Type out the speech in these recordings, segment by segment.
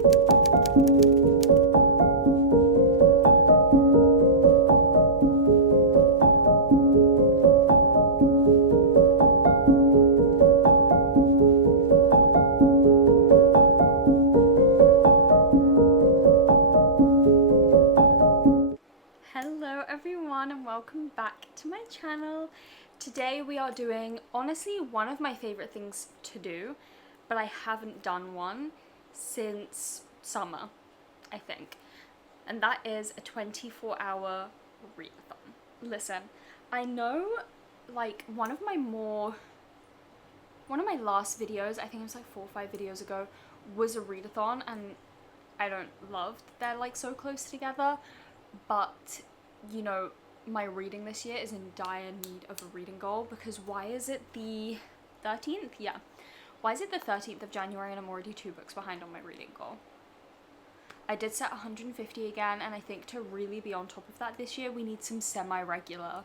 Hello everyone and welcome back to my channel. Today we are doing honestly one of my favorite things to do, but I haven't done one since summer, I think, and that is a 24-hour readathon. Listen, I know like one of my last videos, I think it was like 4 or 5 videos ago, was a readathon, and I don't love that they're like so close together, but you know, my reading this year is in dire need of a reading goal, because why is it the 13th? Yeah. Why is it the 13th of January and I'm already 2 books behind on my reading goal? I did set 150 again, and I think to really be on top of that this year, we need some semi-regular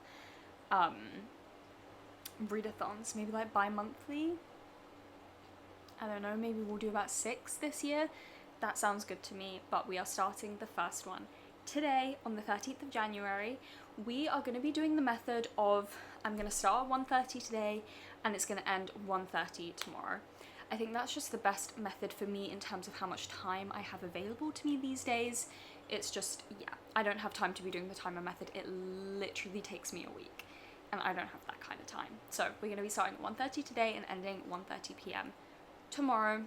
readathons, maybe like bi-monthly. I don't know, maybe we'll do about 6 this year. That sounds good to me, but we are starting the first one today on the 13th of January. We are going to be doing the method of, I'm going to start at 1:30 today and it's going to end 1:30 tomorrow. I think that's just the best method for me in terms of how much time I have available to me these days. It's just, yeah, I don't have time to be doing the timer method. It literally takes me a week and I don't have that kind of time. So we're going to be starting at 1:30 today and ending 1:30 p.m. tomorrow.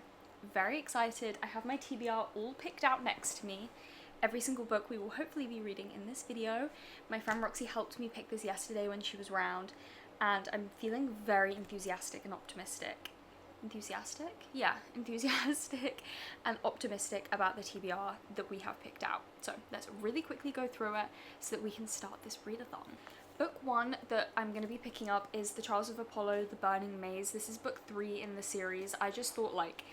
Very excited. I have my TBR all picked out next to me. Every single book we will hopefully be reading in this video. My friend Roxy helped me pick this yesterday when she was around, and I'm feeling very enthusiastic and optimistic. Enthusiastic? Yeah, enthusiastic and optimistic about the TBR that we have picked out. So let's really quickly go through it so that we can start this readathon. Book 1 that I'm going to be picking up is The Trials of Apollo, The Burning Maze. This is book 3 in the series. I just thought, like,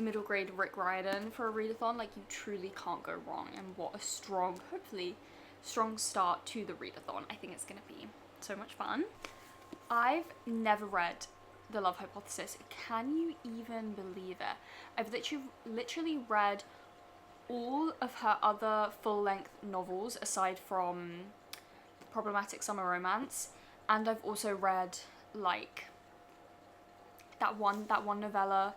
middle grade Rick Riordan for a readathon, like, you truly can't go wrong, and what a strong, hopefully strong start to the readathon. I think it's going to be so much fun. I've never read The Love Hypothesis. Can you even believe it? I've literally read all of her other full-length novels aside from Problematic Summer Romance, and I've also read like that one novella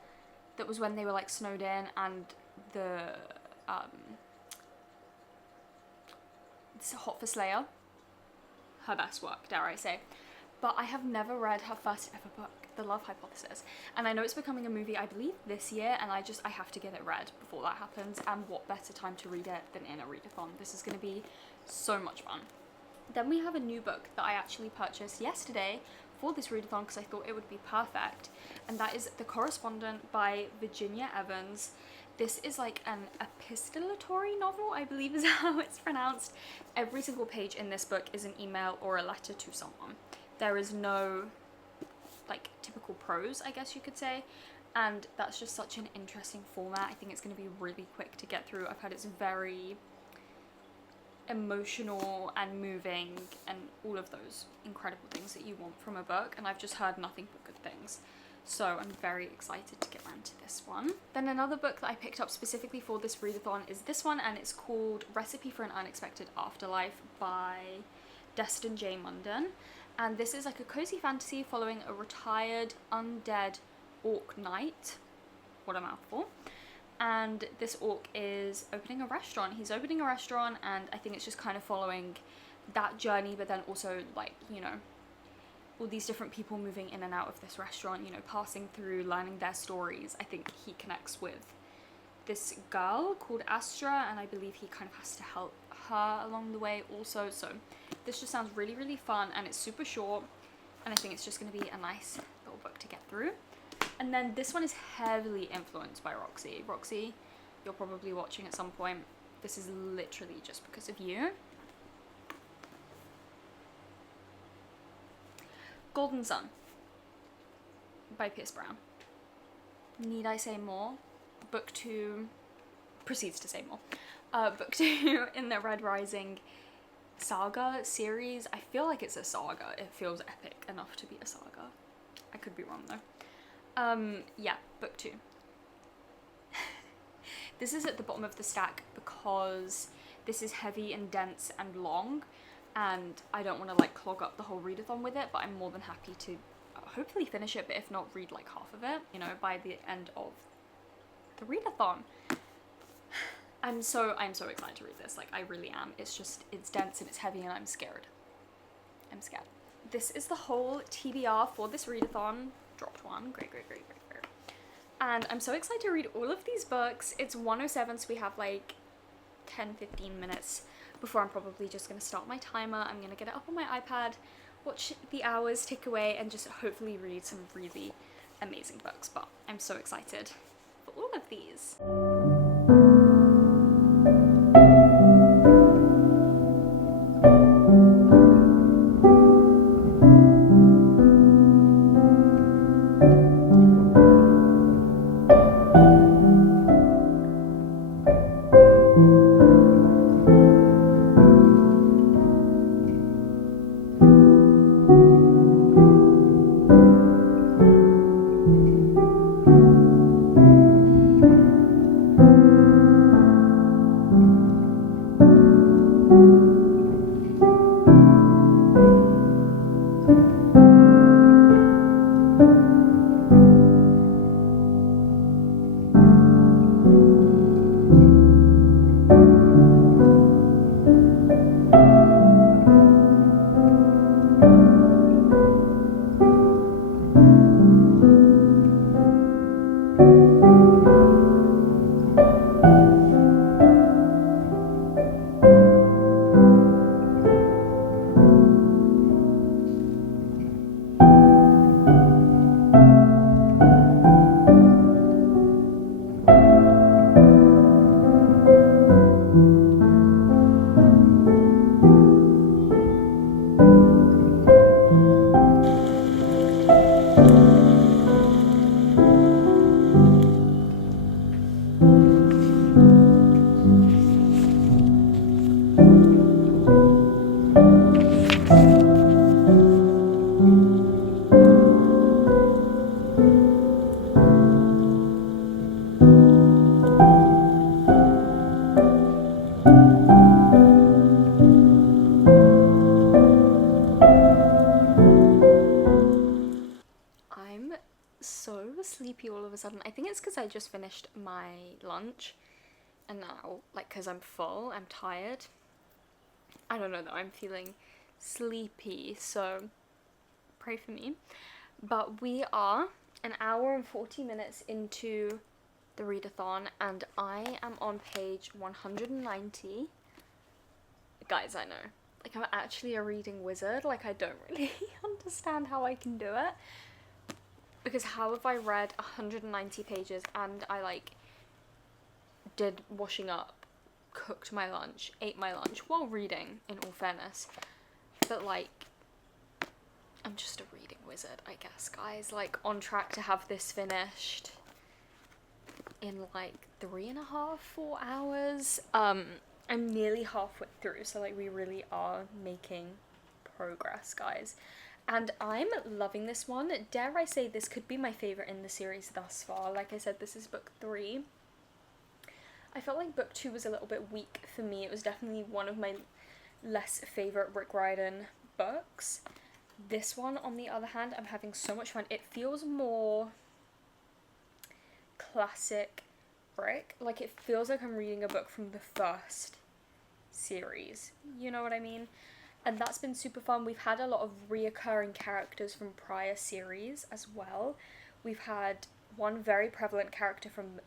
that was when they were like snowed in, and the Hot for Slayer, her best work, dare I say. But I have never read her first ever book, The Love Hypothesis, and I know it's becoming a movie, I believe, this year, and I have to get it read before that happens, and what better time to read it than in a readathon. This is going to be so much fun. Then we have a new book that I actually purchased yesterday for this readathon because I thought it would be perfect, and that is The Correspondent by Virginia Evans. This is like an epistolatory novel, I believe is how it's pronounced. Every single page in this book is an email or a letter to someone. There is no like typical prose, I guess you could say, and that's just such an interesting format. I think it's going to be really quick to get through. I've heard it's very emotional and moving and all of those incredible things that you want from a book, and I've just heard nothing but good things, so I'm very excited to get around to this one. Then another book that I picked up specifically for this readathon is this one, and it's called Recipe for an Unexpected Afterlife by Destin J. Munden, and this is like a cozy fantasy following a retired undead orc knight. What a mouthful. And this orc is opening a restaurant. He's opening a restaurant, and I think it's just kind of following that journey, but then also, like, you know, all these different people moving in and out of this restaurant, you know, passing through, learning their stories. I think he connects with this girl called Astra, and I believe he kind of has to help her along the way also. So this just sounds really, really fun, and it's super short, and I think it's just going to be a nice little book to get through. And then this one is heavily influenced by Roxy. Roxy, you're probably watching at some point. This is literally just because of you. Golden Sun by Pierce Brown. Need I say more? Book 2 proceeds to say more. Book 2 in the Red Rising saga series. I feel like it's a saga. It feels epic enough to be a saga. I could be wrong though. Yeah, book 2. This is at the bottom of the stack because this is heavy and dense and long, and I don't want to like clog up the whole readathon with it, but I'm more than happy to hopefully finish it, but if not, read like half of it, you know, by the end of the readathon. I'm so excited to read this, like I really am. It's dense and it's heavy and I'm scared. This is the whole TBR for this readathon. Dropped one, great. And I'm so excited to read all of these books. It's 1:07, so we have like 10-15 minutes before I'm probably just gonna start my timer. I'm gonna get it up on my iPad, watch the hours tick away, and just hopefully read some really amazing books. But I'm so excited for all of these. Sleepy all of a sudden. I think it's because I just finished my lunch and now, like, because I'm full, I'm tired. I don't know though, I'm feeling sleepy, so pray for me. But we are an hour and 40 minutes into the readathon and I am on page 190. Guys, I know, like, I'm actually a reading wizard. Like, I don't really understand how I can do it. Because how have I read 190 pages and I, like, did washing up, cooked my lunch, ate my lunch while reading, in all fairness. But, like, I'm just a reading wizard, I guess, guys. Like, on track to have this finished in, like, 3.5, 4 hours. I'm nearly halfway through, so, like, we really are making progress, guys. And I'm loving this one. Dare I say this could be my favourite in the series thus far. Like I said, this is book 3. I felt like book 2 was a little bit weak for me. It was definitely one of my less favourite Rick Riordan books. This one, on the other hand, I'm having so much fun. It feels more classic Rick. Like, it feels like I'm reading a book from the first series. You know what I mean? And that's been super fun. We've had a lot of reoccurring characters from prior series as well. We've had one very prevalent character from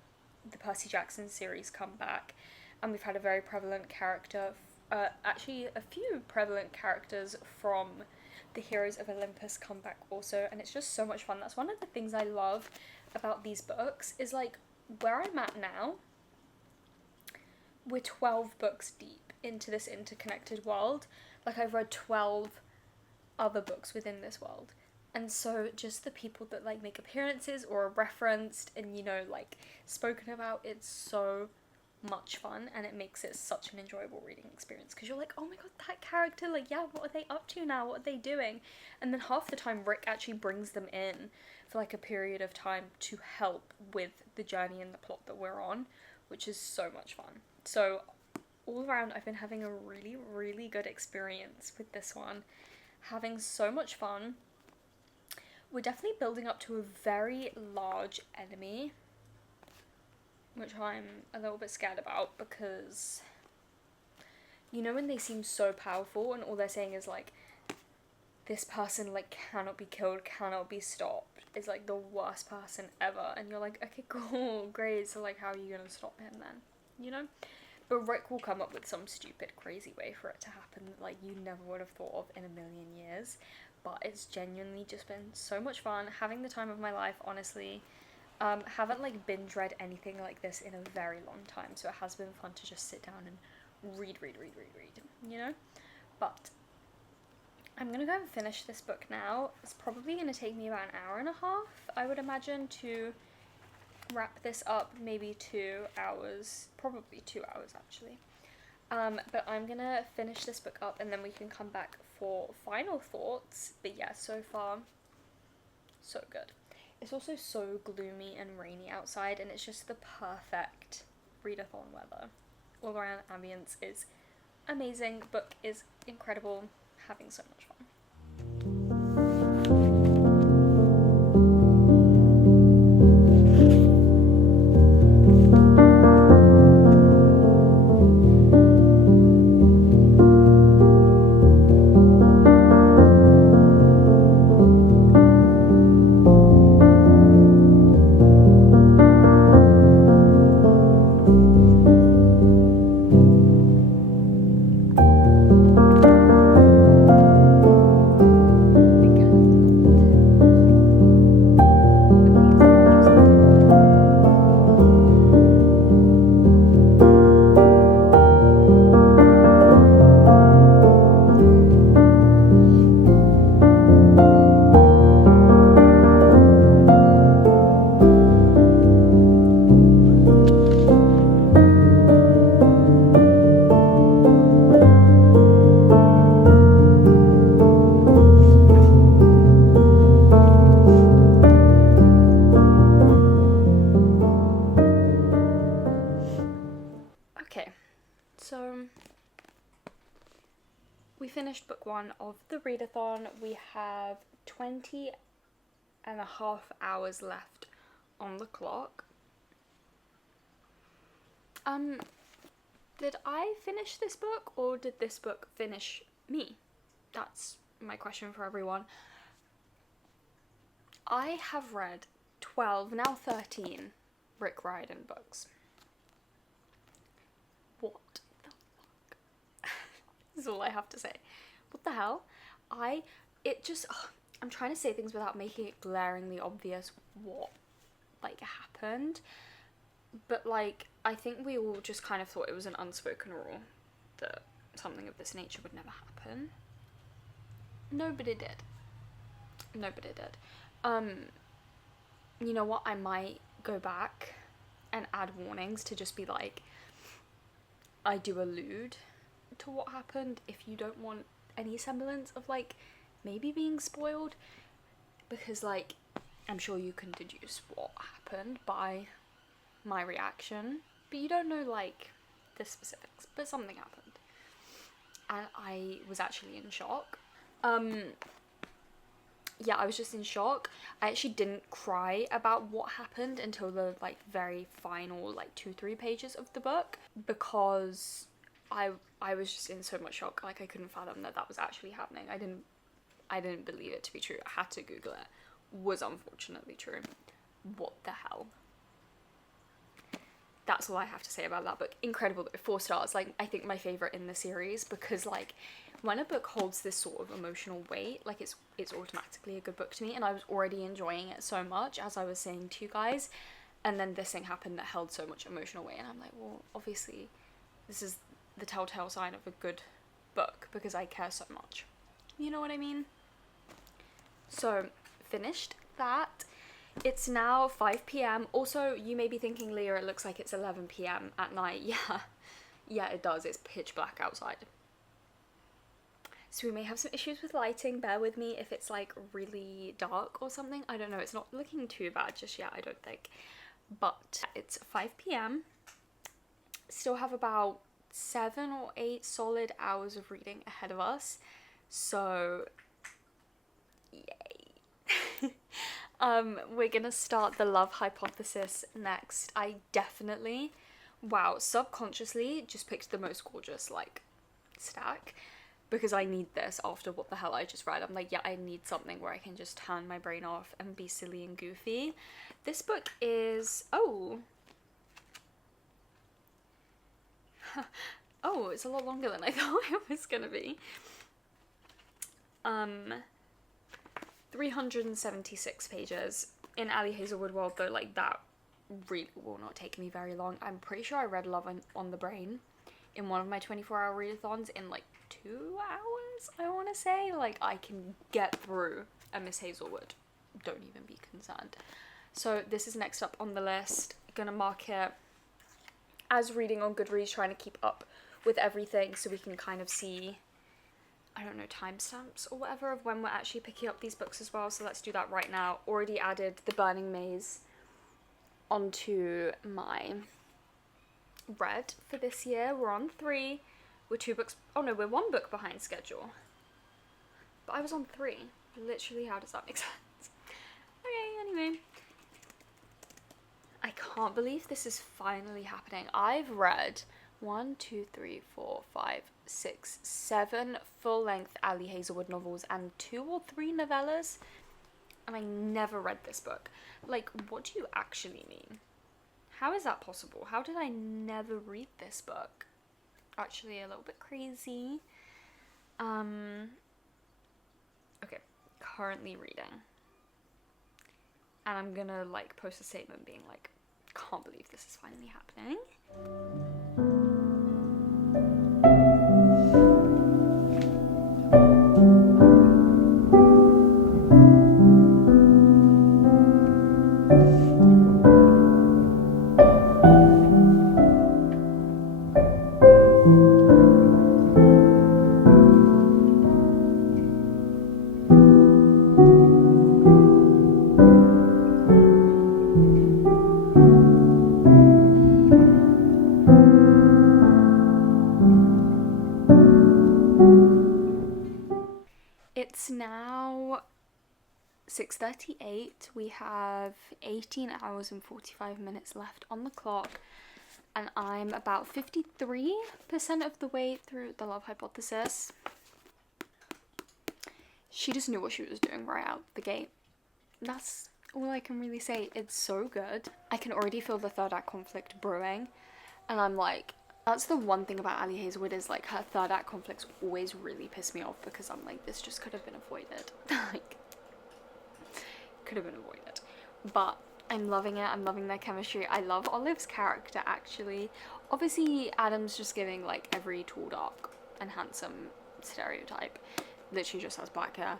the Percy Jackson series come back. And we've had a very prevalent character, actually a few prevalent characters from the Heroes of Olympus come back also. And it's just so much fun. That's one of the things I love about these books is, like, where I'm at now, we're 12 books deep into this interconnected world. Like, I've read 12 other books within this world. And so just the people that, like, make appearances or are referenced and, you know, like, spoken about, it's so much fun and it makes it such an enjoyable reading experience because you're like, oh my god, that character, like, yeah, what are they up to now? What are they doing? And then half the time Rick actually brings them in for, like, a period of time to help with the journey and the plot that we're on, which is so much fun. So all around, I've been having a really, really good experience with this one. Having so much fun. We're definitely building up to a very large enemy, which I'm a little bit scared about, because you know when they seem so powerful and all they're saying is like, this person like cannot be killed, cannot be stopped, is like the worst person ever, and you're like, okay, cool, great, so like how are you gonna stop him then, you know? But Rick will come up with some stupid crazy way for it to happen that like you never would have thought of in a million years. But it's genuinely just been so much fun, having the time of my life, honestly. Haven't like binge read anything like this in a very long time, so it has been fun to just sit down and read, you know? But I'm gonna go and finish this book now. It's probably gonna take me about an hour and a half, I would imagine, to wrap this up. Maybe 2 hours, probably 2 hours actually. But I'm gonna finish this book up and then we can come back for final thoughts. But yeah, so far, so good. It's also so gloomy and rainy outside, and it's just the perfect readathon weather. All around ambience is amazing, book is incredible, having so much fun. So we finished book 1 of the readathon. We have 20 and a half hours left on the clock. Did I finish this book or did this book finish me? That's my question for everyone. I have read 12, now 13 Rick Riordan books. What the fuck? This is all I have to say. What the hell? I'm trying to say things without making it glaringly obvious what, like, happened. But, like, I think we all just kind of thought it was an unspoken rule that something of this nature would never happen. Nobody did. You know what? I might go back and add warnings to just be like, I do allude to what happened if you don't want any semblance of, like, maybe being spoiled. Because, like, I'm sure you can deduce what happened by my reaction. But you don't know, like, the specifics. But something happened. And I was actually in shock. Yeah, I was just in shock. I actually didn't cry about what happened until the, like, very final, like, 2-3 pages of the book, because I was just in so much shock. Like, I couldn't fathom that was actually happening. I didn't believe it to be true. I had to Google it. Was unfortunately true. What the hell? That's all I have to say about that book. Incredible though, 4 stars. Like, I think my favourite in the series, because, like, when a book holds this sort of emotional weight, like, it's automatically a good book to me, and I was already enjoying it so much, as I was saying to you guys, and then this thing happened that held so much emotional weight, and I'm like, well, obviously, this is the telltale sign of a good book, because I care so much. You know what I mean? So, finished that. It's now 5 p.m. Also, you may be thinking, Leah, it looks like it's 11 p.m. at night. Yeah, it does. It's pitch black outside. So we may have some issues with lighting. Bear with me if it's, like, really dark or something. I don't know. It's not looking too bad just yet, I don't think. But it's 5 p.m. still have about 7 or 8 solid hours of reading ahead of us. So, yay. We're gonna start the love hypothesis next. I definitely, wow, subconsciously just picked the most gorgeous, like, stack. Because I need this after what the hell I just read. I'm like, yeah, I need something where I can just turn my brain off and be silly and goofy. This book is, oh, it's a lot longer than I thought it was gonna be. 376 pages. In Ali Hazelwood world though, like, that really will not take me very long. I'm pretty sure I read Love on the Brain in one of my 24-hour readathons in like 2 hours, I want to say. Like, I can get through a Miss Hazelwood, don't even be concerned. So this is next up on the list. Gonna mark it as reading on Goodreads, trying to keep up with everything so we can kind of see, I don't know, timestamps or whatever of when we're actually picking up these books as well. So let's do that right now. Already added The Burning Maze onto my read for this year. We're on 3. We're 2 books, oh no, we're 1 book behind schedule. But I was on 3. Literally, how does that make sense? Okay, anyway. I can't believe this is finally happening. I've read 1, 2, 3, 4, 5, 6, 7 full-length Ali Hazelwood novels and 2 or 3 novellas, and I never read this book. Like, what do you actually mean? How is that possible? How did I never read this book? Actually, a little bit crazy. Okay, currently reading. And I'm gonna, like, post a statement being like, can't believe this is finally happening. It's now 6:38. We have 18 hours and 45 minutes left on the clock, and I'm about 53% of the way through the love hypothesis. She just knew what she was doing right out the gate. That's all I can really say. It's so good. I can already feel the third act conflict brewing, and I'm like, that's the one thing about Ali Hazelwood, is like her third act conflicts always really piss me off, because I'm like, this just could have been avoided. Like, could have been avoided. But I'm loving it. I'm loving their chemistry. I love Olive's character, actually. Obviously, Adam's just giving like every tall, dark and handsome stereotype. Literally just has black hair.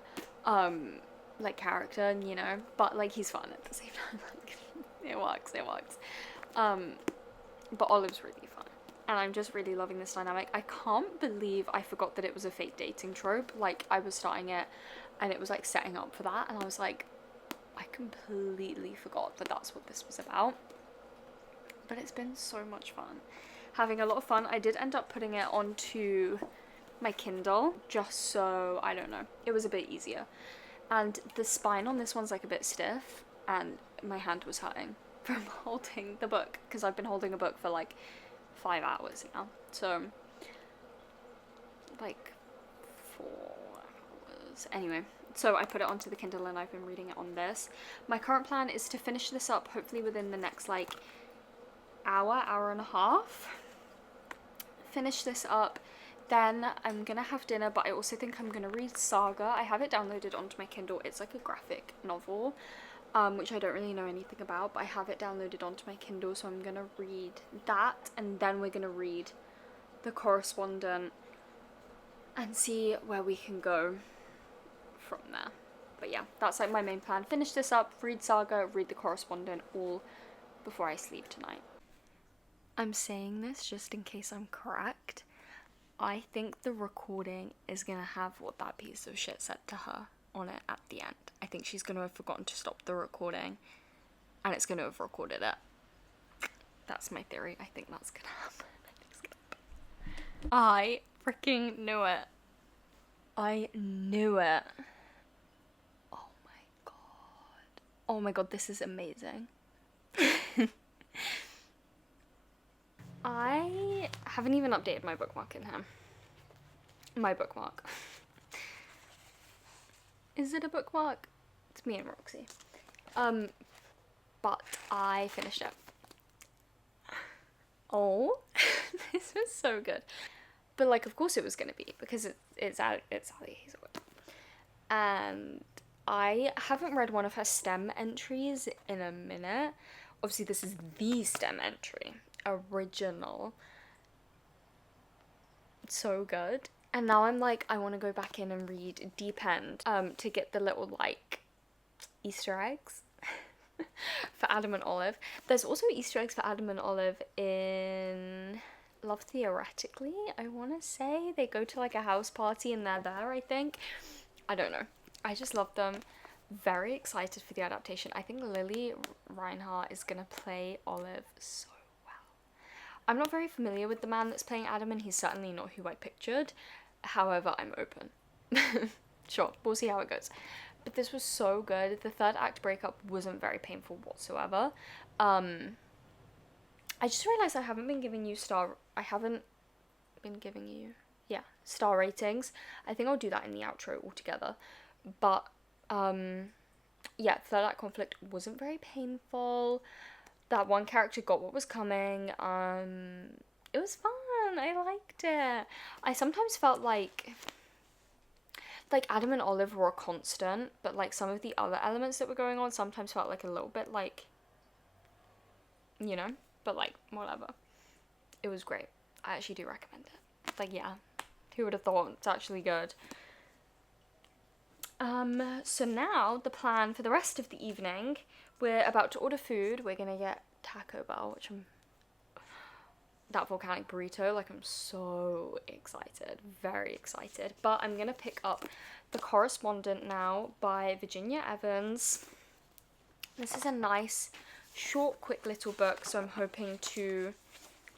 Like, character, you know, but like, he's fun at the same time. Like, it works. But Olive's really fun, and I'm just really loving this dynamic. I can't believe I forgot that it was a fake dating trope. Like, I was starting it and it was like setting up for that, and I was like, I completely forgot that that's what this was about. But it's been so much fun, having a lot of fun. I did end up putting it onto my Kindle just so, I don't know, it was a bit easier. And the spine on this one's like a bit stiff, and my hand was hurting from holding the book, because I've been holding a book for like 5 hours now. So, like 4 hours. Anyway, so I put it onto the Kindle and I've been reading it on this. My current plan is to finish this up hopefully within the next like hour and a half. Finish this up. Then I'm gonna have dinner, but I also think I'm gonna read Saga. I have it downloaded onto my Kindle. It's like a graphic novel, which I don't really know anything about, but I have it downloaded onto my Kindle, so I'm gonna read that, and then we're gonna read The Correspondent and see where we can go from there. But yeah, that's like my main plan. Finish this up, read Saga, read The Correspondent, all before I sleep tonight. I'm saying this just in case I'm correct. I think the recording is gonna have what that piece of shit said to her on it at the end. I think she's gonna have forgotten to stop the recording, and it's gonna have recorded it. That's my theory. I think that's gonna happen. I freaking knew it. I knew it. Oh my god. Oh my god, this is amazing. I haven't even updated my bookmark in here. My bookmark. Is it a bookmark? It's me and Roxy. But I finished it. Oh, this was so good. But like, of course it was gonna be, because it's Ali Hazelwood. And I haven't read one of her STEM entries in a minute. Obviously this is the STEM entry. Original. It's so good. And now I'm like, I want to go back in and read Deep End to get the little like Easter eggs for Adam and Olive. There's also Easter eggs for Adam and Olive in Love Theoretically, I want to say. They go to like a house party and they're there, I think. I don't know. I just love them. Very excited for the adaptation. I think Lily Reinhardt is gonna play Olive so well. I'm not very familiar with the man that's playing Adam, and he's certainly not who I pictured. However, I'm open. Sure, we'll see how it goes. But this was so good. The third act breakup wasn't very painful whatsoever. I just realized I haven't been giving you star ratings. I think I'll do that in the outro altogether. But yeah, third act conflict wasn't very painful. That one character got what was coming. It was fun. I liked it. I sometimes felt like Adam and Olive were a constant, but like some of the other elements that were going on sometimes felt like a little bit like, you know, but like whatever. It was great. I actually do recommend it. Like, yeah, who would have thought? It's actually good. So now the plan for the rest of the evening, we're about to order food. We're gonna get Taco Bell, which that volcanic burrito, like, I'm so excited, very excited. But I'm gonna pick up The Correspondent now by Virginia Evans. This is a nice, short, quick little book, so I'm hoping to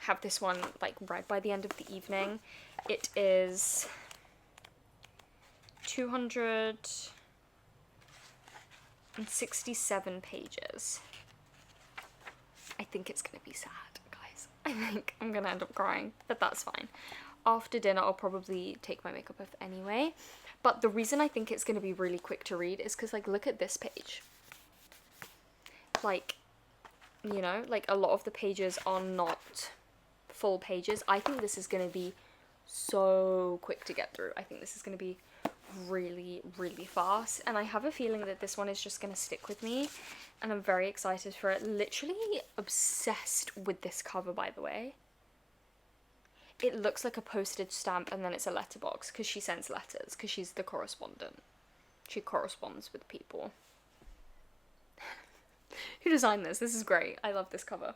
have this one like read by the end of the evening. It is 267 pages. I think it's gonna be sad, guys. I think I'm gonna end up crying, but that's fine. After dinner, I'll probably take my makeup off anyway. But the reason I think it's gonna be really quick to read is because, like, look at this page. Like, you know, like a lot of the pages are not full pages. I think this is gonna be so quick to get through. I think this is gonna be really, really fast, and I have a feeling that this one is just gonna stick with me, and I'm very excited for it. Literally obsessed with this cover, by the way. It looks like a postage stamp, and then it's a letterbox, because she sends letters, because she's the correspondent. She corresponds with people. Who designed this? This is great. I love this cover.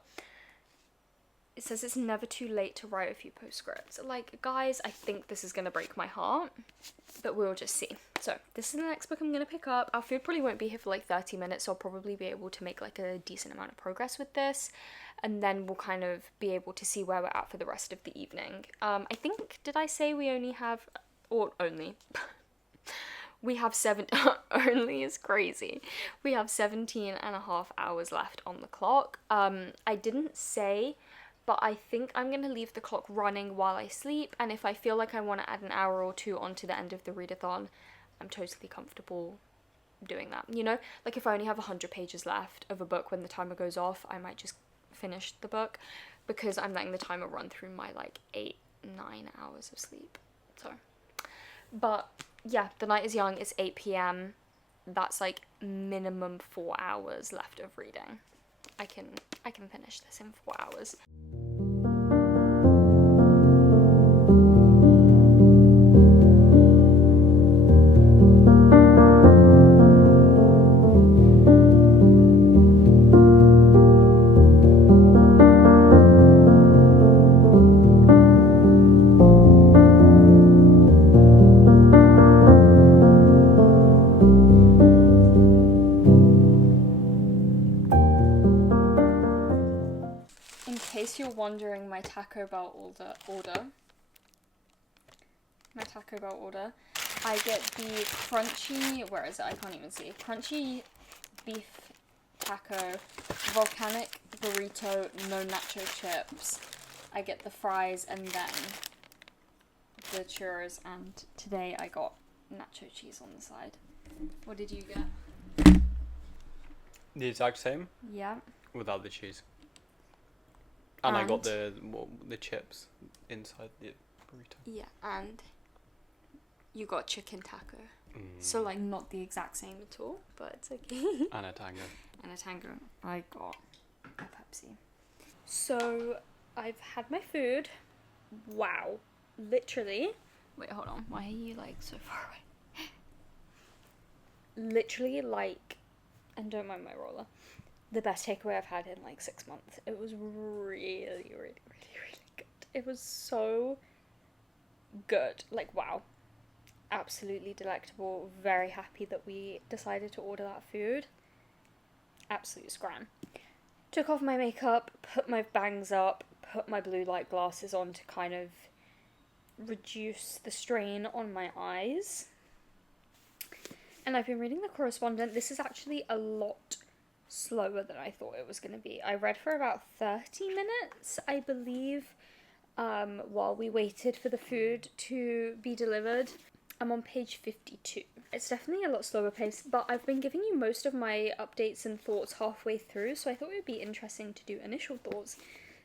It says it's never too late to write a few postscripts. Like, guys, I think this is going to break my heart, but we'll just see. So, this is the next book I'm going to pick up. Our food probably won't be here for like 30 minutes, so I'll probably be able to make like a decent amount of progress with this, and then we'll kind of be able to see where we're at for the rest of the evening. I think, did I say we only have, or only, we have only is crazy. We have 17 and a half hours left on the clock. I didn't say, but I think I'm going to leave the clock running while I sleep, and if I feel like I want to add an hour or two onto the end of the readathon, I'm totally comfortable doing that. You know, like if I only have 100 pages left of a book when the timer goes off, I might just finish the book, because I'm letting the timer run through my like 8-9 hours of sleep. So, but yeah, The Night is Young. It's 8 p.m. That's like minimum 4 hours left of reading. I can finish this in 4 hours. In case you're wondering my Taco Bell order, my Taco Bell order. I get the crunchy, where is it? I can't even see. Crunchy beef taco, volcanic burrito, no nacho chips. I get the fries and then the churros, and today I got nacho cheese on the side. What did you get? The exact same? Yeah. Without the cheese. And I got the chips inside the burrito. Yeah, and you got chicken taco. So, like, not the exact same at all, but it's okay. And a tango. And a tango. I got a Pepsi. So, I've had my food. Wow. Literally. Wait, hold on. Why are you, like, so far away? Literally, like, and don't mind my roller, the best takeaway I've had in, like, 6 months. It was really, really, really good. It was so good. Like, wow. Absolutely delectable. Very happy that we decided to order that food. Absolute scram. Took off my makeup, put my bangs up, put my blue light glasses on to kind of reduce the strain on my eyes. And I've been reading The Correspondent. This is actually a lot slower than I thought it was going to be. I read for about 30 minutes, I believe, while we waited for the food to be delivered. I'm on page 52. It's definitely a lot slower paced, but I've been giving you most of my updates and thoughts halfway through, so I thought it would be interesting to do initial thoughts,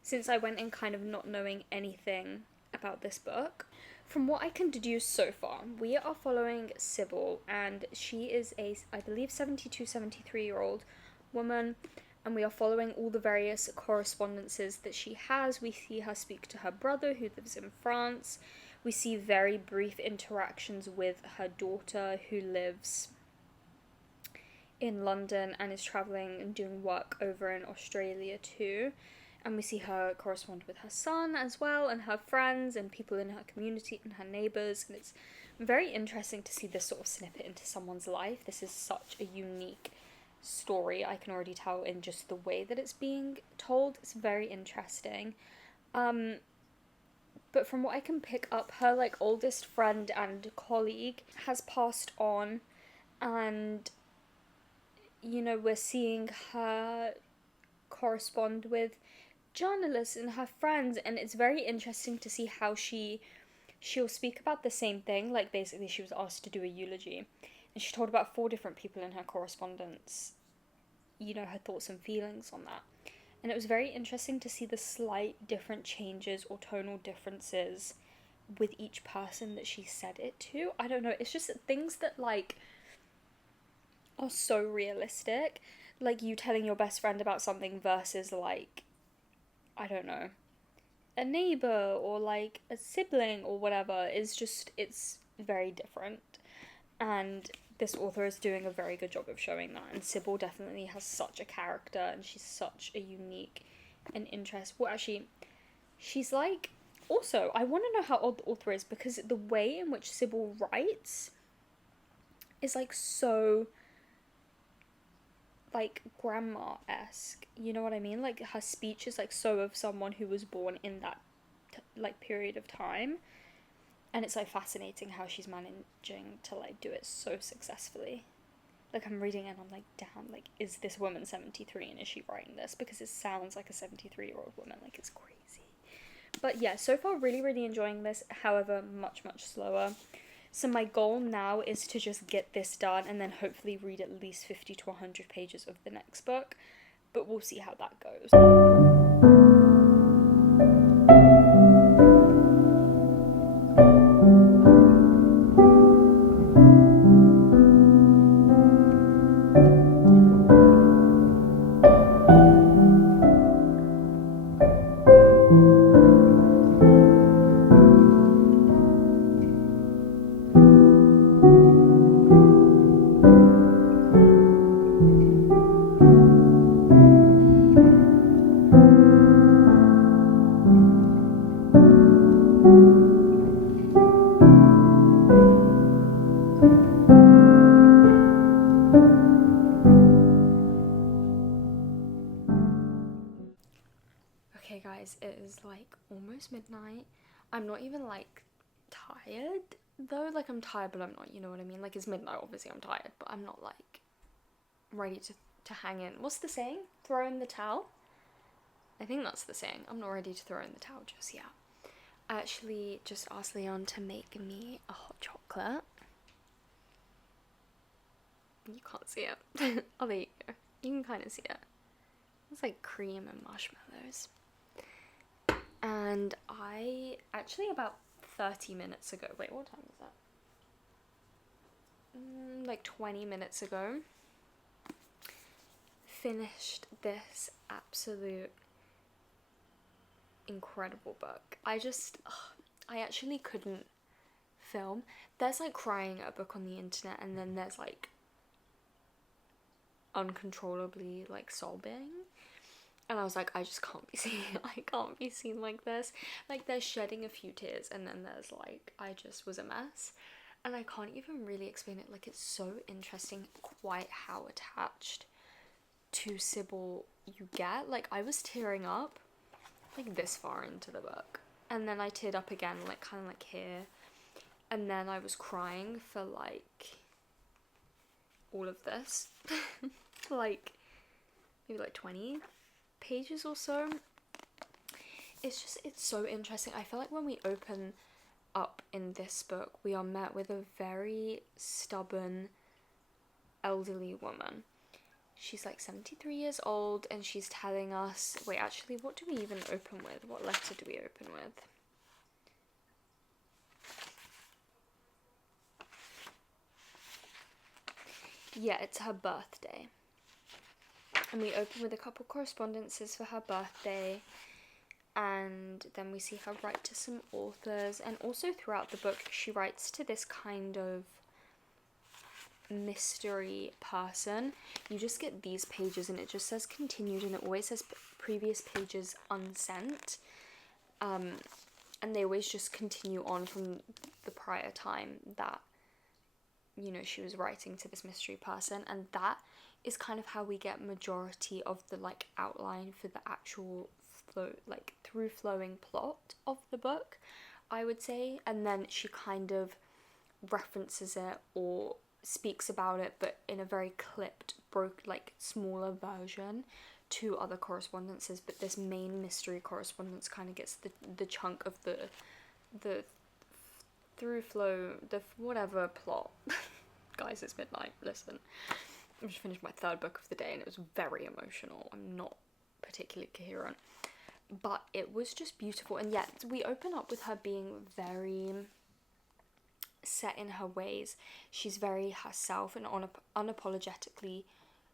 since I went in kind of not knowing anything about this book. From what I can deduce so far, we are following Sybil, and she is a, I believe, 73-year-old woman, and we are following all the various correspondences that she has. We see her speak to her brother, who lives in France. We see very brief interactions with her daughter, who lives in London and is travelling and doing work over in Australia too. And we see her correspond with her son as well, and her friends and people in her community and her neighbours. And it's very interesting to see this sort of snippet into someone's life. This is such a unique story, I can already tell in just the way that it's being told. It's very interesting. But from what I can pick up, her, like, oldest friend and colleague has passed on, and, you know, we're seeing her correspond with journalists and her friends, and it's very interesting to see how she'll speak about the same thing. Like, basically, she was asked to do a eulogy, and she told about 4 different people in her correspondence, you know, her thoughts and feelings on that. And it was very interesting to see the slight different changes or tonal differences with each person that she said it to. I don't know, it's just things that, like, are so realistic. Like, you telling your best friend about something versus, like, I don't know, a neighbour or, like, a sibling or whatever is just, it's very different. And this author is doing a very good job of showing that, and Sybil definitely has such a character, and she's such a unique and interest. Well, actually, she's like, also, I want to know how old the author is, because the way in which Sybil writes is, like, so, like, grandma-esque, you know what I mean? Like, her speech is, like, so of someone who was born in that, like, period of time. And it's, like, fascinating how she's managing to, like, do it so successfully. Like, I'm reading it and I'm like, damn, like, is this woman 73 and is she writing this? Because it sounds like a 73-year-old woman. Like, it's crazy. But yeah, so far, really, really enjoying this. However, much, much slower. So my goal now is to just get this done and then hopefully read at least 50 to 100 pages of the next book. But we'll see how that goes. Okay guys, it is like almost midnight. I'm not even like tired. though, like, I'm tired, but I'm not, you know what I mean? Like, it's midnight, obviously I'm tired, but I'm not, like, ready to hang in. What's the saying? Throw in the towel? I think that's the saying. I'm not ready to throw in the towel just yet. I actually just asked Leon to make me a hot chocolate. You can't see it. Oh, there you go. You can kind of see it. It's like cream and marshmallows. And I actually about 30 minutes ago, wait, what time is that? Like 20 minutes ago, finished this absolute incredible book. I actually couldn't film. There's like crying at a book on the internet, and then there's like uncontrollably like sobbing. And I was like, I just can't be seen. I can't be seen like this. Like, there's shedding a few tears, and then there's like, I just was a mess. And I can't even really explain it. Like, it's so interesting quite how attached to Sybil you get. Like, I was tearing up like this far into the book, and then I teared up again, like kind of like here, and then I was crying for like all of this. Like maybe like 20 pages or so. It's so interesting. I feel like when we open up in this book, we are met with a very stubborn elderly woman. She's like 73 years old, and she's telling us, wait, actually, what do we even open with? What letter do we open with? Yeah, it's her birthday. And we open with a couple correspondences for her birthday, and then we see her write to some authors, and also throughout the book she writes to this kind of mystery person. You just get these pages and it just says continued, and it always says previous pages unsent, and they always just continue on from the prior time that, you know, she was writing to this mystery person. And that is kind of how we get majority of the like outline for the actual flow, like through flowing plot of the book, I would say. And then she kind of references it or speaks about it, but in a very clipped, like smaller version to other correspondences. But this main mystery correspondence kind of gets the chunk of the through flow, the whatever plot. Guys, it's midnight, listen. I just finished my third book of the day and it was very emotional. I'm not particularly coherent, but it was just beautiful. And yet we open up with her being very set in her ways. She's very herself and unapologetically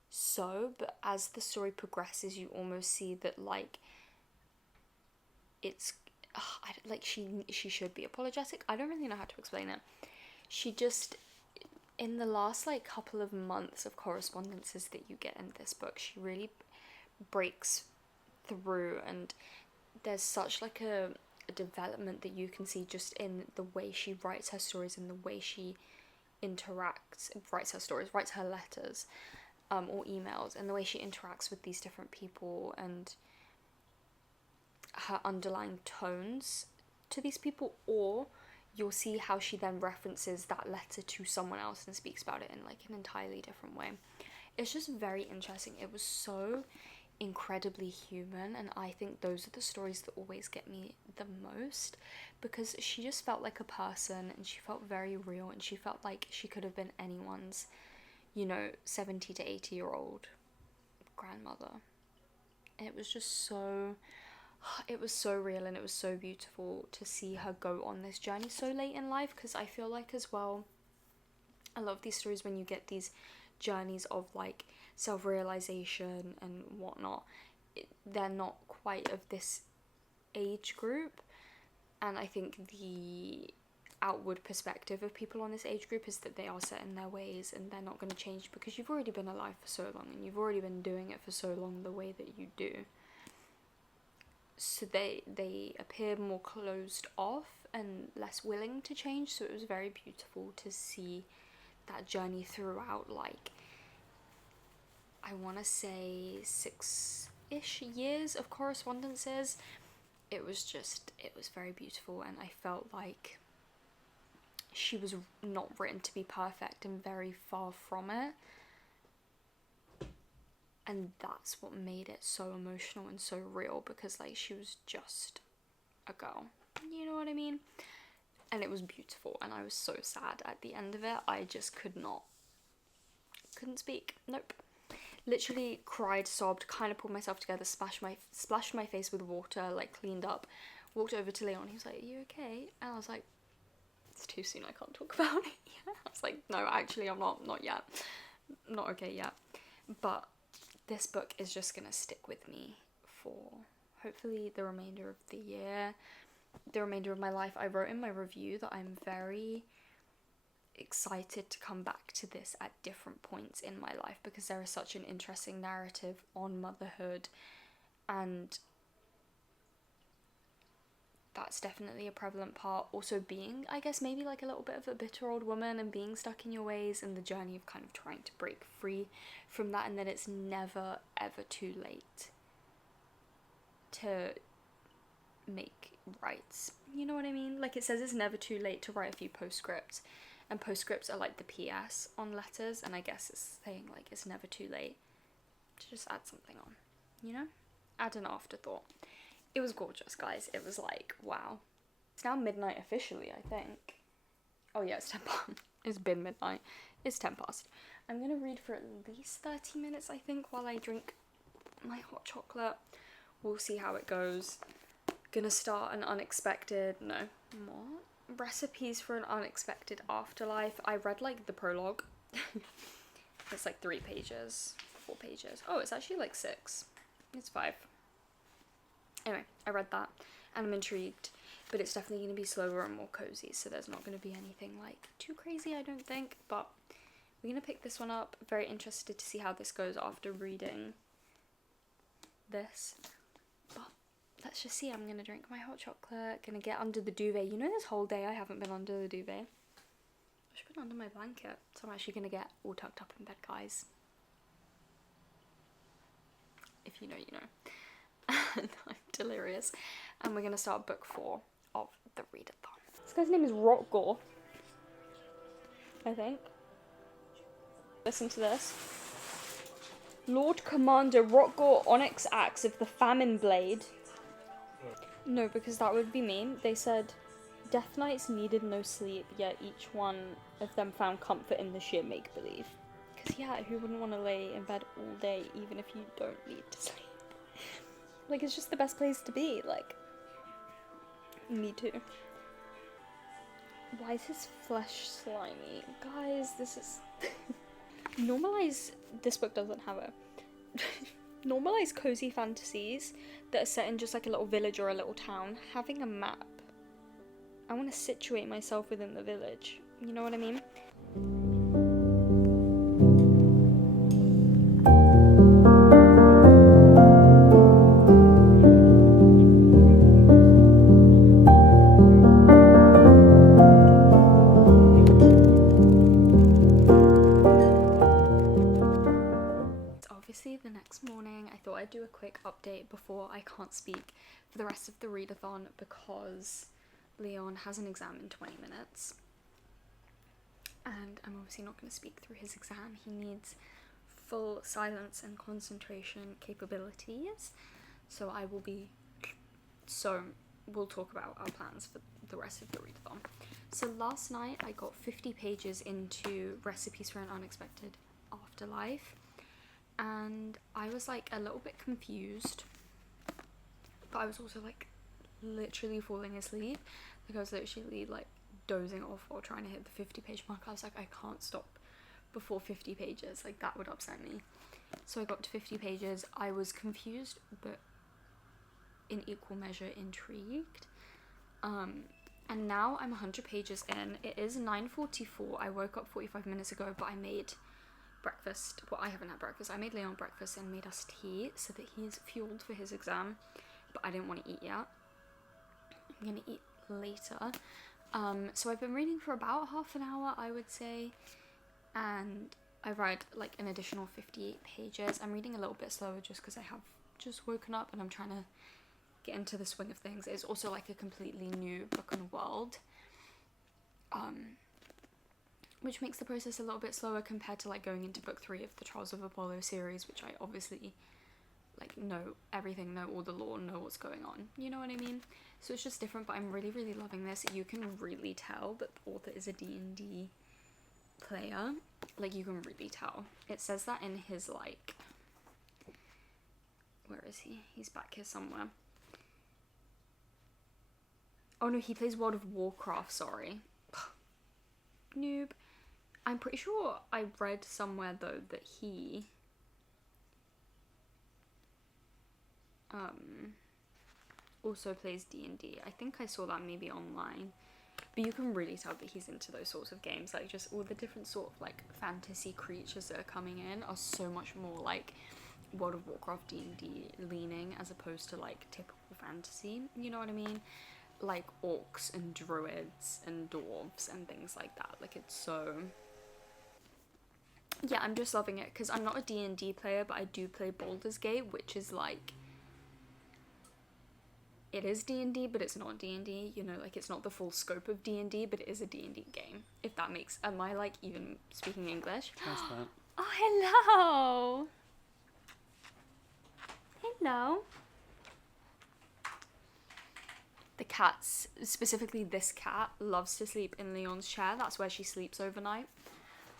so, but as the story progresses you almost see that like it's like she should be apologetic. I don't really know how to explain it. She just, in the last like couple of months of correspondences that you get in this book, she really breaks through, and there's such like a development that you can see just in the way she writes her stories and the way she writes her letters or emails, and the way she interacts with these different people and her underlying tones to these people. Or you'll see how she then references that letter to someone else and speaks about it in like an entirely different way. It's just very interesting. It was so incredibly human, and I think those are the stories that always get me the most, because she just felt like a person and she felt very real, and she felt like she could have been anyone's, you know, 70 to 80-year-old grandmother. And it was just so, it was so real, and it was so beautiful to see her go on this journey so late in life, because I feel like as well, I love these stories when you get these journeys of like self-realization and whatnot. They're not quite of this age group, and I think the outward perspective of people on this age group is that they are set in their ways and they're not going to change, because you've already been alive for so long and you've already been doing it for so long the way that you do. So they appear more closed off and less willing to change. So it was very beautiful to see that journey throughout, like, I want to say 6-ish years of correspondences. It was very beautiful, and I felt like she was not written to be perfect and very far from it. And that's what made it so emotional and so real, because like she was just a girl, you know what I mean? And it was beautiful, and I was so sad at the end of it. I just couldn't speak. Nope. Literally cried, sobbed, kind of pulled myself together, splashed my face with water, like cleaned up, walked over to Leon. He was like, "Are you okay?" And I was like, "It's too soon, I can't talk about it yet." I was like, "No, actually I'm not yet. Not okay yet." But this book is just gonna stick with me for hopefully the remainder of the year, the remainder of my life. I wrote in my review that I'm very excited to come back to this at different points in my life, because there is such an interesting narrative on motherhood, and that's definitely a prevalent part. Also being, I guess, maybe like a little bit of a bitter old woman and being stuck in your ways, and the journey of kind of trying to break free from that, and then it's never ever too late to make rights, you know what I mean? Like, it says it's never too late to write a few postscripts, and postscripts are like the PS on letters, and I guess it's saying like it's never too late to just add something on, you know? Add an afterthought. It was gorgeous, guys. It was like, wow. It's now midnight officially, I think. Oh yeah, it's 10 past. It's been midnight. It's 10 past. I'm gonna read for at least 30 minutes, I think, while I drink my hot chocolate. We'll see how it goes. Gonna start an unexpected, no, what? Recipes for an Unexpected Afterlife. I read like the prologue. It's like 3 pages, 4 pages. Oh, it's actually like 6. It's 5. Anyway, I read that and I'm intrigued, but it's definitely going to be slower and more cozy, so there's not going to be anything like too crazy, I don't think, but we're going to pick this one up. Very interested to see how this goes after reading this, but let's just see. I'm going to drink my hot chocolate, going to get under the duvet. You know, this whole day I haven't been under the duvet. I should been under my blanket, so I'm actually going to get all tucked up in bed, guys. If you know, you know. I'm delirious. And we're going to start book 4 of the Readathon. This guy's name is Rotgore, I think. Listen to this. Lord Commander Rotgore Onyx Axe of the Famine Blade. No, because that would be me. They said, Death Knights needed no sleep, yet each one of them found comfort in the sheer make-believe. Because yeah, who wouldn't want to lay in bed all day, even if you don't need to sleep? Like, it's just the best place to be, like, me too. Why is his flesh slimy? Guys, this is... Normalize, this book doesn't have a... Normalize cozy fantasies that are set in just like a little village or a little town. Having a map. I want to situate myself within the village. You know what I mean? The next morning, I thought I'd do a quick update before I can't speak for the rest of the readathon, because Leon has an exam in 20 minutes and I'm obviously not going to speak through his exam. He needs full silence and concentration capabilities, so we'll talk about our plans for the rest of the readathon. So last night I got 50 pages into Recipes for an Unexpected Afterlife, and I was like a little bit confused, but I was also like literally falling asleep. Like, I was literally like dozing off while trying to hit the 50-page mark. I was like, I can't stop before 50 pages, like that would upset me. So I got to 50 pages. I was confused but in equal measure intrigued, and now I'm 100 pages in. It is 9:44. I woke up 45 minutes ago, but I made breakfast. Well, I haven't had breakfast. I made Leon breakfast and made us tea so that he's fueled for his exam, but I didn't want to eat yet. I'm gonna eat later. So I've been reading for about half an hour, I would say, and I read like an additional 58 pages. I'm reading a little bit slower just because I have just woken up and I'm trying to get into the swing of things. It's also like a completely new book and world, which makes the process a little bit slower compared to like going into book 3 of the Trials of Apollo series, which I obviously like know everything, know all the lore, know what's going on, you know what I mean? So it's just different, but I'm really, really loving this. You can really tell that the author is a D&D player. Like, you can really tell. It says that in his, like, where is he? He's back here somewhere. Oh no, he plays World of Warcraft, sorry. Noob. I'm pretty sure I read somewhere though that he also plays D&D. I think I saw that maybe online. But you can really tell that he's into those sorts of games. Like, just all the different sort of, like, fantasy creatures that are coming in are so much more, like, World of Warcraft D&D leaning as opposed to, like, typical fantasy. You know what I mean? Like, orcs and druids and dwarves and things like that. Like, it's so... Yeah, I'm just loving it, because I'm not a D&D player, but I do play Baldur's Gate, which is, like... It is D&D, but it's not D&D, you know, like, it's not the full scope of D&D, but it is a D&D game, if that makes... Am I, like, even speaking English? Transplant. Oh, hello! Hello. The cats, specifically this cat, loves to sleep in Leon's chair. That's where she sleeps overnight.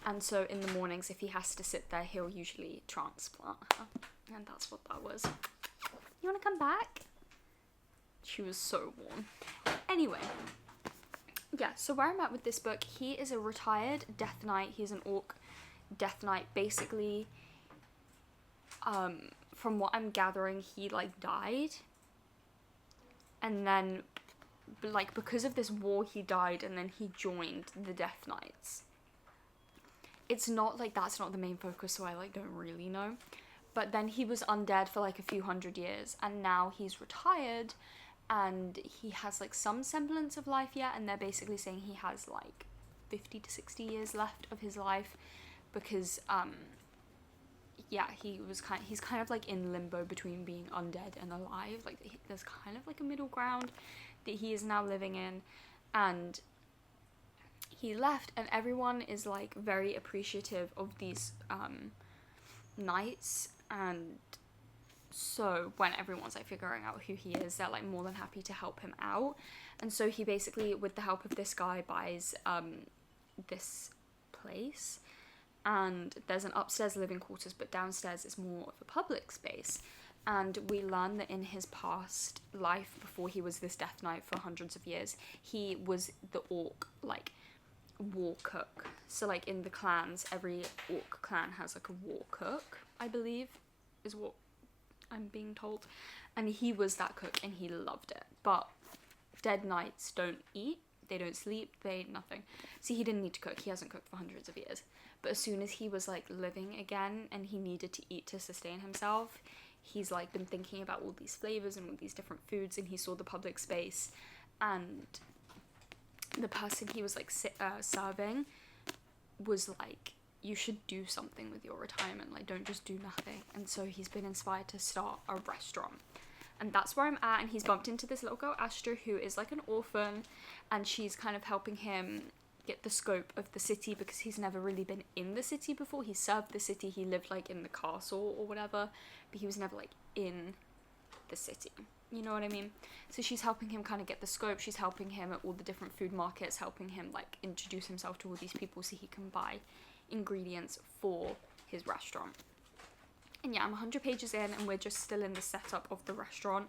And so in the mornings, if he has to sit there, he'll usually transplant her. And that's what that was. You want to come back? She was so warm. Anyway, yeah, so where I'm at with this book, he is a retired Death Knight. He's an orc Death Knight. Basically, from what I'm gathering, he, like, died. And then, like, because of this war, he died, and then he joined the Death Knights. It's not, like, that's not the main focus, so I, like, don't really know. But then he was undead for, like, a few hundred years, and now he's retired, and he has, like, some semblance of life yet, and they're basically saying he has, like, 50 to 60 years left of his life, because, yeah, he's kind of, like, in limbo between being undead and alive. Like, there's kind of, like, a middle ground that he is now living in, and he left, and everyone is, like, very appreciative of these, knights, and so when everyone's, like, figuring out who he is, they're, like, more than happy to help him out. And so he basically, with the help of this guy, buys this place, and there's an upstairs living quarters, but downstairs is more of a public space. And we learn that in his past life, before he was this Death Knight for hundreds of years, he was the orc, like, war cook. So, like, in the clans, every orc clan has, like, a war cook, I believe, is what I'm being told. And he was that cook, and he loved it. But dead knights don't eat, they don't sleep, nothing. See, he didn't need to cook, he hasn't cooked for hundreds of years. But as soon as he was, like, living again, and he needed to eat to sustain himself, he's, like, been thinking about all these flavors and all these different foods, and he saw the public space, and the person he was, like, serving was like, you should do something with your retirement, like, don't just do nothing. And so he's been inspired to start a restaurant, and that's where I'm at. And he's bumped into this little girl, Astra, who is, like, an orphan, and she's kind of helping him get the scope of the city, because he's never really been in the city before. He served the city, he lived, like, in the castle or whatever, but he was never, like, in the city, you know what I mean? So she's helping him kind of get the scope. She's helping him at all the different food markets, helping him, like, introduce himself to all these people so he can buy ingredients for his restaurant. And yeah, I'm 100 pages in, and we're just still in the setup of the restaurant.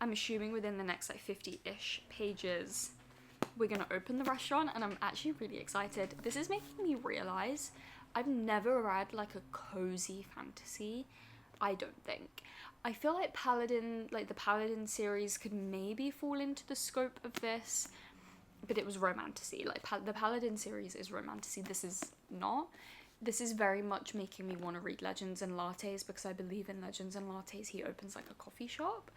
I'm assuming within the next, like, 50-ish pages we're gonna open the restaurant, and I'm actually really excited. This is making me realize I've never read, like, a cozy fantasy, I don't think. I feel like Paladin, like, the Paladin series could maybe fall into the scope of this, but it was romantasy. Like, the Paladin series is romantasy. This is not. This is very much making me want to read Legends and Lattes, because I believe in Legends and Lattes he opens, like, a coffee shop,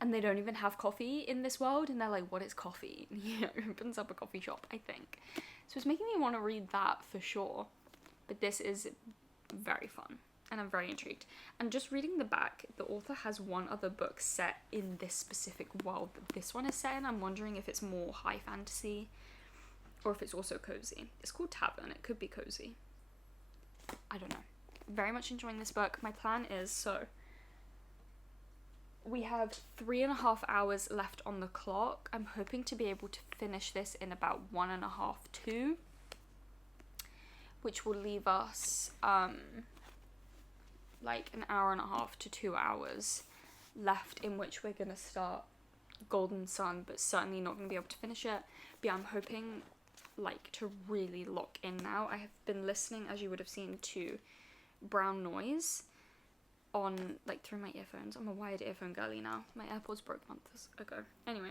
and they don't even have coffee in this world, and they're like, what is coffee? And he opens up a coffee shop, I think. So it's making me want to read that for sure, but this is very fun, and I'm very intrigued. And just reading the back, the author has one other book set in this specific world that this one is set in. I'm wondering if it's more high fantasy, or if it's also cozy. It's called Tavern. It could be cozy. I don't know. Very much enjoying this book. My plan is, so we have 3.5 hours left on the clock. I'm hoping to be able to finish this in about 1.5, 2, which will leave us like an hour and a half to 2 hours left in which we're gonna start Golden Sun, but certainly not gonna be able to finish it. But yeah, I'm hoping like to really lock in now. I have been listening, as you would have seen, to brown noise on like through my earphones. I'm a wired earphone girly now. My AirPods broke months ago. Anyway,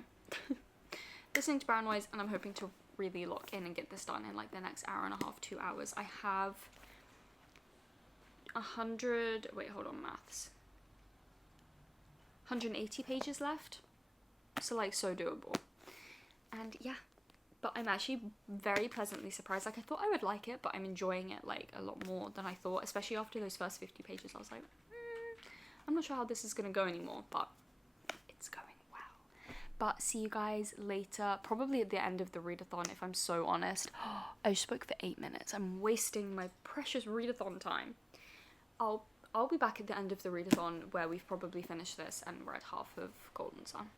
listening to brown noise, and I'm hoping to really lock in and get this done in like the next hour and a half, 2 hours. I have 180 pages left, so like so doable. And yeah, but I'm actually very pleasantly surprised. Like I thought I would like it, but I'm enjoying it like a lot more than I thought, especially after those first 50 pages. I was like, I'm not sure how this is gonna go anymore, but it's going well. But see you guys later, probably at the end of the readathon, if I'm so honest. I just spoke for 8 minutes. I'm wasting my precious readathon time. I'll be back at the end of the readathon where we've probably finished this and we're at half of Golden Sun.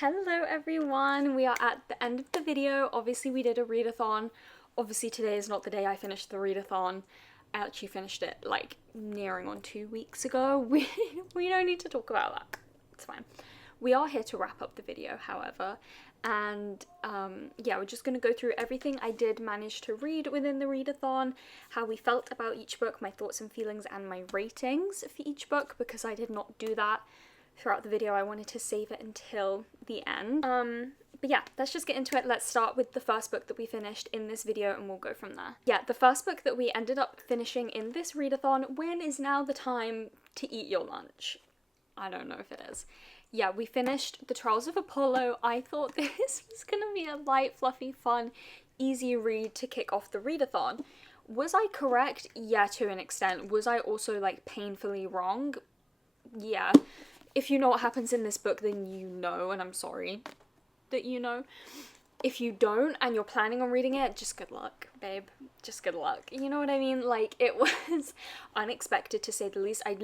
Hello everyone, we are at the end of the video. Obviously we did a readathon. Obviously today is not the day I finished the readathon. I actually finished it like nearing on 2 weeks ago. We don't need to talk about that. It's fine. We are here to wrap up the video, however, and yeah, we're just going to go through everything I did manage to read within the readathon, how we felt about each book, my thoughts and feelings, and my ratings for each book, because I did not do that throughout the video. I wanted to save it until the end. But yeah, let's just get into it. Let's start with the first book that we finished in this video and we'll go from there. Yeah, the first book that we ended up finishing in this readathon, when is now the time to eat your lunch? I don't know if it is. Yeah, we finished The Trials of Apollo. I thought this was gonna be a light, fluffy, fun, easy read to kick off the readathon. Was I correct? Yeah, to an extent. Was I also like painfully wrong? Yeah. If you know what happens in this book, then you know, and I'm sorry that you know. If you don't and you're planning on reading it, just good luck, babe. Just good luck. You know what I mean? Like, it was unexpected to say the least. I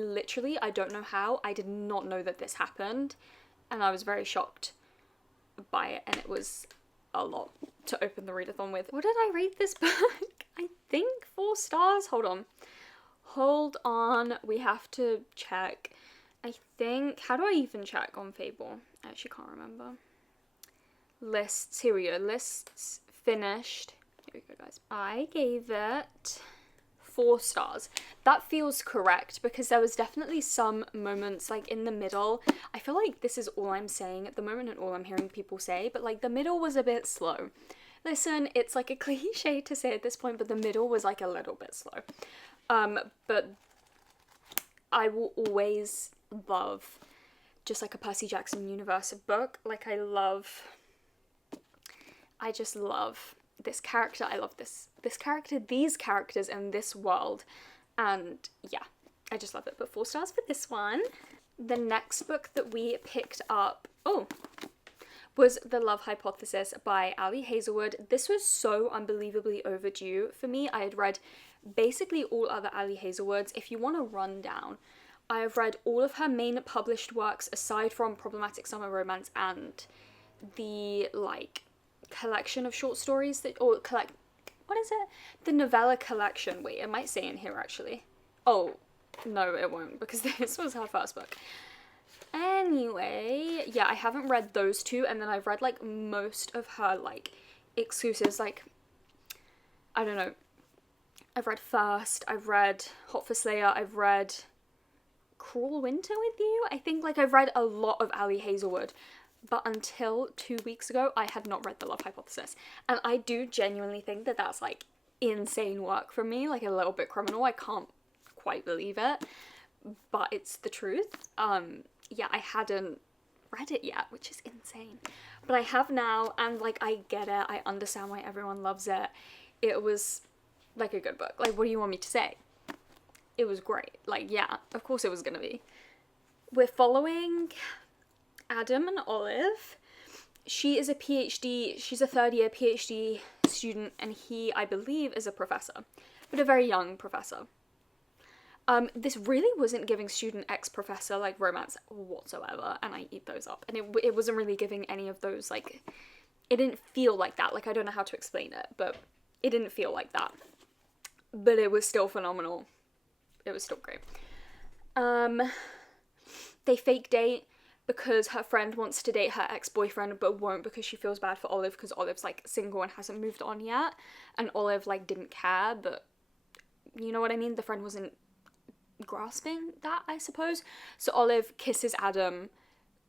don't know how. I did not know that this happened, and I was very shocked by it, and it was a lot to open the readathon with. What did I rate this book? I think 4 stars. Hold on. We have to check. I think, how do I even check on Fable? I actually can't remember. Lists, here we go, lists finished. Here we go, guys. I gave it 4 stars. That feels correct because there was definitely some moments like in the middle. I feel like this is all I'm saying at the moment and all I'm hearing people say, but like the middle was a bit slow. Listen, it's like a cliche to say at this point, but the middle was like a little bit slow. But I will always love just like a Percy Jackson universe book. Like I just love this character. I love this character, these characters, and this world. And yeah, I just love it. But 4 stars for this one. The next book that we picked up, was The Love Hypothesis by Ali Hazelwood. This was so unbelievably overdue for me. I had read basically all other Ali Hazelwoods. If you want a rundown, I have read all of her main published works aside from Problematic Summer Romance and the like collection of short stories that, or what is it? The novella collection. Wait, it might say in here actually. Oh, no it won't because this was her first book. Anyway, yeah, I haven't read those 2, and then I've read like most of her like exclusives, like I don't know. I've read First, I've read Hot for Slayer, I've read Cruel Winter with You. I think like I've read a lot of Ali Hazelwood, but until 2 weeks ago, I had not read The Love Hypothesis. And I do genuinely think that that's like insane work from me, like a little bit criminal. I can't quite believe it, but it's the truth. Yeah, I hadn't read it yet, which is insane. But I have now, and like I get it, I understand why everyone loves it. It was like a good book. Like, what do you want me to say? It was great. Like, yeah, of course it was gonna be. We're following Adam and Olive. She is a PhD, she's a third year PhD student, and he, I believe, is a professor, but a very young professor. This really wasn't giving student ex-professor, like, romance whatsoever, and I eat those up. And it wasn't really giving any of those, like, it didn't feel like that. Like, I don't know how to explain it, but it didn't feel like that. But it was still phenomenal. It was still great. They fake date because her friend wants to date her ex-boyfriend but won't because she feels bad for Olive because Olive's, like, single and hasn't moved on yet. And Olive, like, didn't care, but you know what I mean? The friend wasn't grasping that, I suppose. So Olive kisses Adam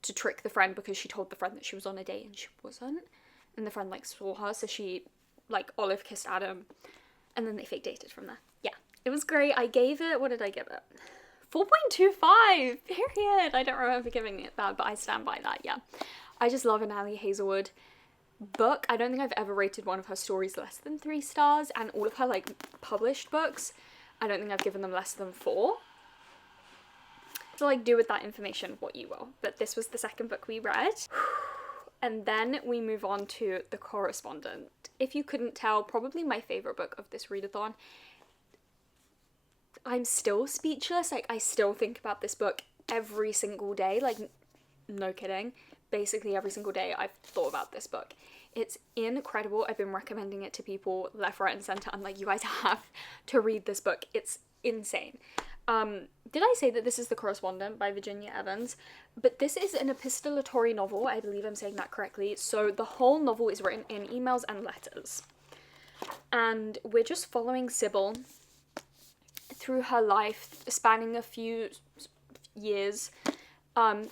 to trick the friend because she told the friend that she was on a date and she wasn't. And the friend, like, saw her, so she, like, Olive kissed Adam and then they fake dated from there. Yeah, it was great. I gave it, what did I give it? 4.25, period. I don't remember giving it that, but I stand by that, yeah. I just love an Ali Hazelwood book. I don't think I've ever rated one of her stories less than 3 stars, and all of her, like, published books, I don't think I've given them less than 4. So, like, do with that information what you will. But this was the second book we read. And then we move on to The Correspondent. If you couldn't tell, probably my favourite book of this readathon. I'm still speechless. Like, I still think about this book every single day. Like, no kidding. Basically every single day I've thought about this book. It's incredible. I've been recommending it to people left, right, and centre. I'm like, you guys have to read this book. It's insane. Did I say that this is The Correspondent by Virginia Evans? But this is an epistolatory novel. I believe I'm saying that correctly. So the whole novel is written in emails and letters. And we're just following Sybil through her life, spanning a few years,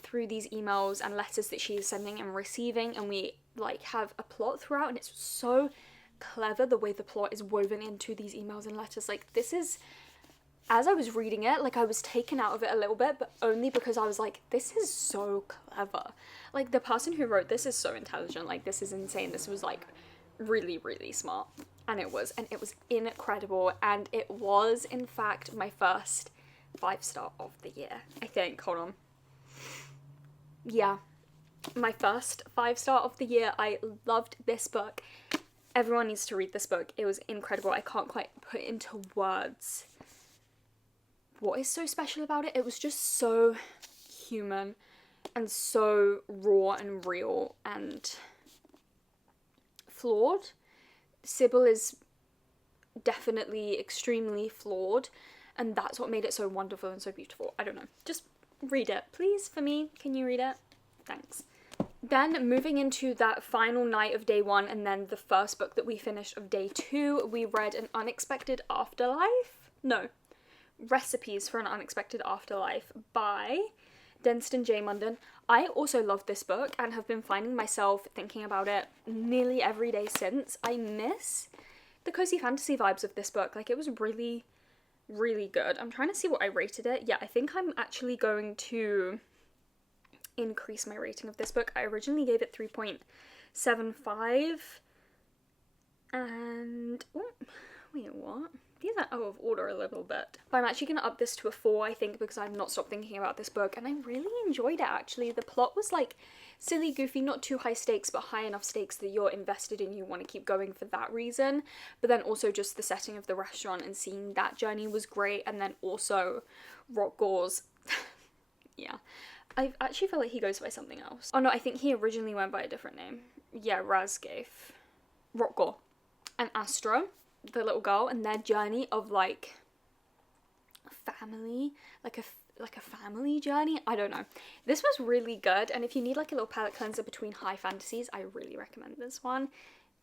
through these emails and letters that she is sending and receiving, and we, like, have a plot throughout, and it's so clever the way the plot is woven into these emails and letters. Like, this is, as I was reading it, like, I was taken out of it a little bit, but only because I was like, this is so clever. Like, the person who wrote this is so intelligent. Like, this is insane. This was, like, really, really smart. And it was incredible, and it was, in fact, my first 5-star of the year, I think. Hold on. Yeah, my first 5-star of the year. I loved this book. Everyone needs to read this book. It was incredible. I can't quite put into words what is so special about it. It was just so human and so raw and real and flawed. Sybil is definitely extremely flawed, and that's what made it so wonderful and so beautiful. I don't know. Just read it, please, for me. Can you read it? Thanks. Then, moving into that final night of day 1, and then the first book that we finished of day 2, we read An Unexpected Afterlife? No. Recipes for an Unexpected Afterlife by Denston J. Munden. I also love this book and have been finding myself thinking about it nearly every day since. I miss the cozy fantasy vibes of this book. Like, it was really, really good. I'm trying to see what I rated it. Yeah, I think I'm actually going to increase my rating of this book. I originally gave it 3.75 and... oh, wait, what? These are out of order a little bit. But I'm actually going to up this to a 4, I think, because I've not stopped thinking about this book, and I really enjoyed it, actually. The plot was, like, silly, goofy, not too high stakes, but high enough stakes that you're invested and you want to keep going for that reason. But then also just the setting of the restaurant and seeing that journey was great, and then also Rotgor's... yeah. I actually feel like he goes by something else. Oh no, I think he originally went by a different name. Yeah, Razgafe. Rotgor. And Astra, the little girl, and their journey of, like, family, like a family journey. I don't know. This was really good, and if you need, like, a little palate cleanser between high fantasies, I really recommend this one.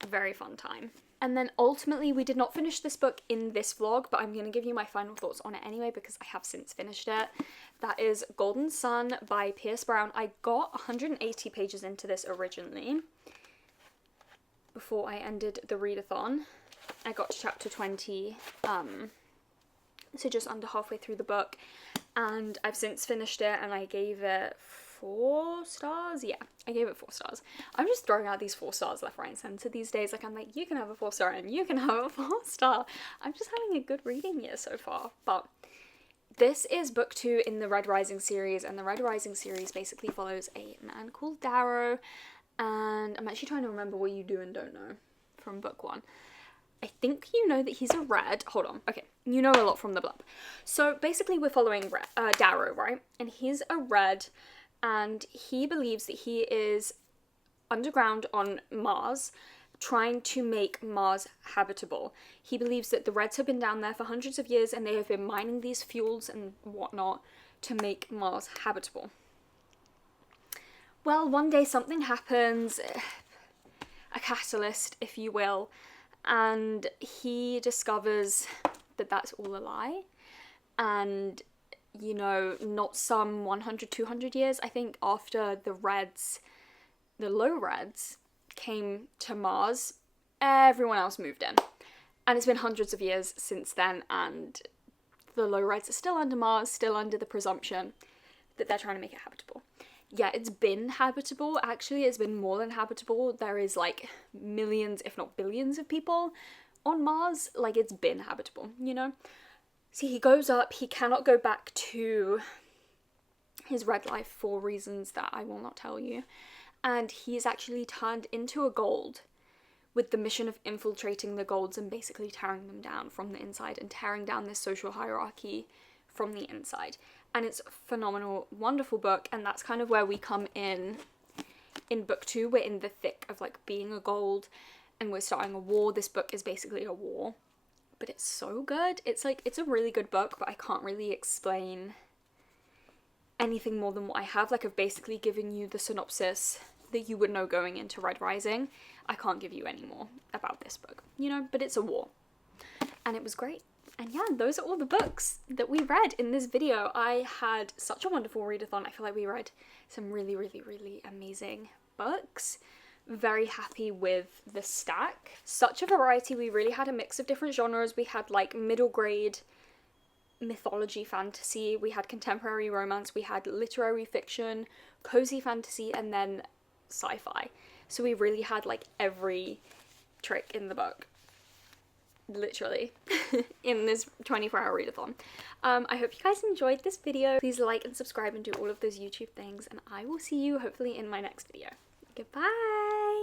very fun time. And then ultimately, we did not finish this book in this vlog, but I'm going to give you my final thoughts on it anyway because I have since finished it. That is Golden Sun by Pierce Brown. I got 180 pages into this originally before I ended the readathon. I got to chapter 20, so just under halfway through the book, and I've since finished it and I gave it 4 stars. Yeah, I gave it 4 stars. I'm just throwing out these 4 stars left, right, and centre these days. Like, I'm like, you can have a 4 star and you can have a 4 star. I'm just having a good reading year so far. But this is book 2 in the Red Rising series, and the Red Rising series basically follows a man called Darrow, and I'm actually trying to remember what you do and don't know from book 1. I think you know that he's a red. Hold on. Okay. You know a lot from the blurb. So basically we're following Darrow, right? And he's a red, and he believes that he is underground on Mars trying to make Mars habitable. He believes that the Reds have been down there for hundreds of years and they have been mining these fuels and whatnot to make Mars habitable. Well, one day something happens, a catalyst, if you will, and he discovers that that's all a lie. And, you know, not some 100, 200 years, I think after the Reds, the low Reds, came to Mars, everyone else moved in. And it's been hundreds of years since then, and the low Reds are still under Mars, still under the presumption that they're trying to make it habitable. Yeah, it's been habitable. Actually, it's been more than habitable. There is like millions, if not billions of people on Mars. Like, it's been habitable, you know? See, he goes up, he cannot go back to his red life for reasons that I will not tell you. And he is actually turned into a gold with the mission of infiltrating the golds and basically tearing them down from the inside and tearing down this social hierarchy from the inside. And it's a phenomenal, wonderful book, and that's kind of where we come in book 2. We're in the thick of like being a gold and we're starting a war. This book is basically a war, but it's so good. It's like, it's a really good book, but I can't really explain anything more than what I have. Like, I've basically given you the synopsis that you would know going into Red Rising. I can't give you any more about this book, you know, but it's a war and it was great. And yeah, those are all the books that we read in this video. I had such a wonderful readathon. I feel like we read some really, really, really amazing books. Very happy with the stack. Such a variety. We really had a mix of different genres. We had like middle grade mythology fantasy, we had contemporary romance, we had literary fiction, cozy fantasy, and then sci-fi. So we really had like every trick in the book, literally, in this 24-hour readathon. I hope you guys enjoyed this video. Please like and subscribe and do all of those YouTube things, and I will see you hopefully in my next video. Goodbye!